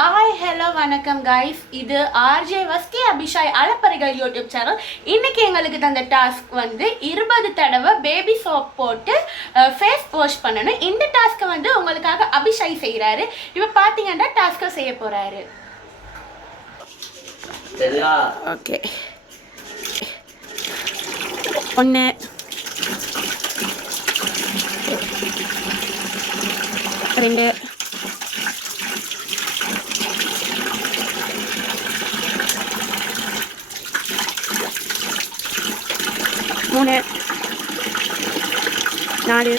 Hi hello வணக்கம் guys. இது RJ வஸ்தி Abishai அலப்பறைகள் YouTube channel. இன்னைக்கு எங்களுக்கு தந்த டாஸ்க் வந்து 20 தடவை பேபி சோப் போட்டு ஃபேஸ் வாஷ் பண்ணணும். இந்த டாஸ்க்கை வந்து உங்களுக்காக அபிஷாய் செய்கிறாரு. இப்போ பார்த்தீங்கன்னா டாஸ்க்கை செய்ய போகிறாரு. ஓகே, 1 2 3 4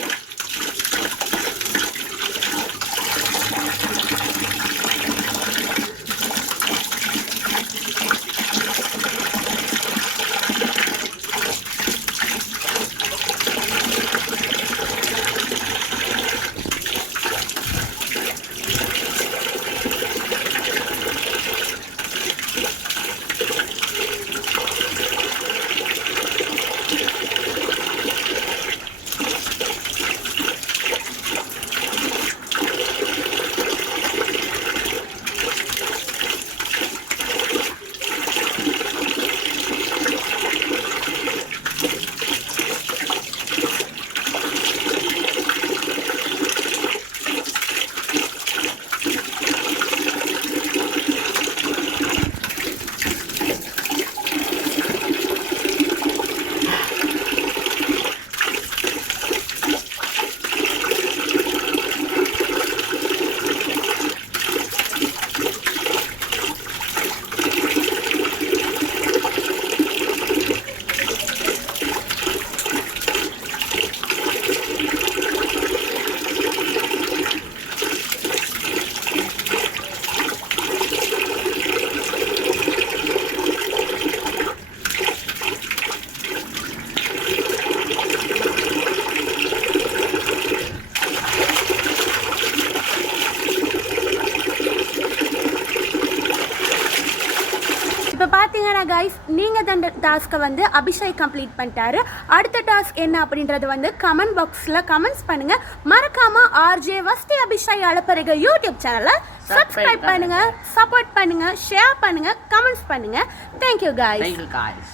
இப்போ பார்த்தீங்கன்னா கைஸ், நீங்கள் தந்த டாஸ்க்கை வந்து அபிஷேக் கம்ப்ளீட் பண்ணிட்டாரு. அடுத்த டாஸ்க் என்ன அப்படின்றது வந்து கமெண்ட் பாக்ஸில் கமெண்ட்ஸ் பண்ணுங்கள். மறக்காமல் ஆர்ஜே வஸ்தி அபிஷேக் அலப்பறைகள் யூடியூப் சேனலை சப்ஸ்கிரைப் பண்ணுங்கள், சப்போர்ட் பண்ணுங்கள், ஷேர் பண்ணுங்கள், கமெண்ட்ஸ் பண்ணுங்கள். Thank you guys.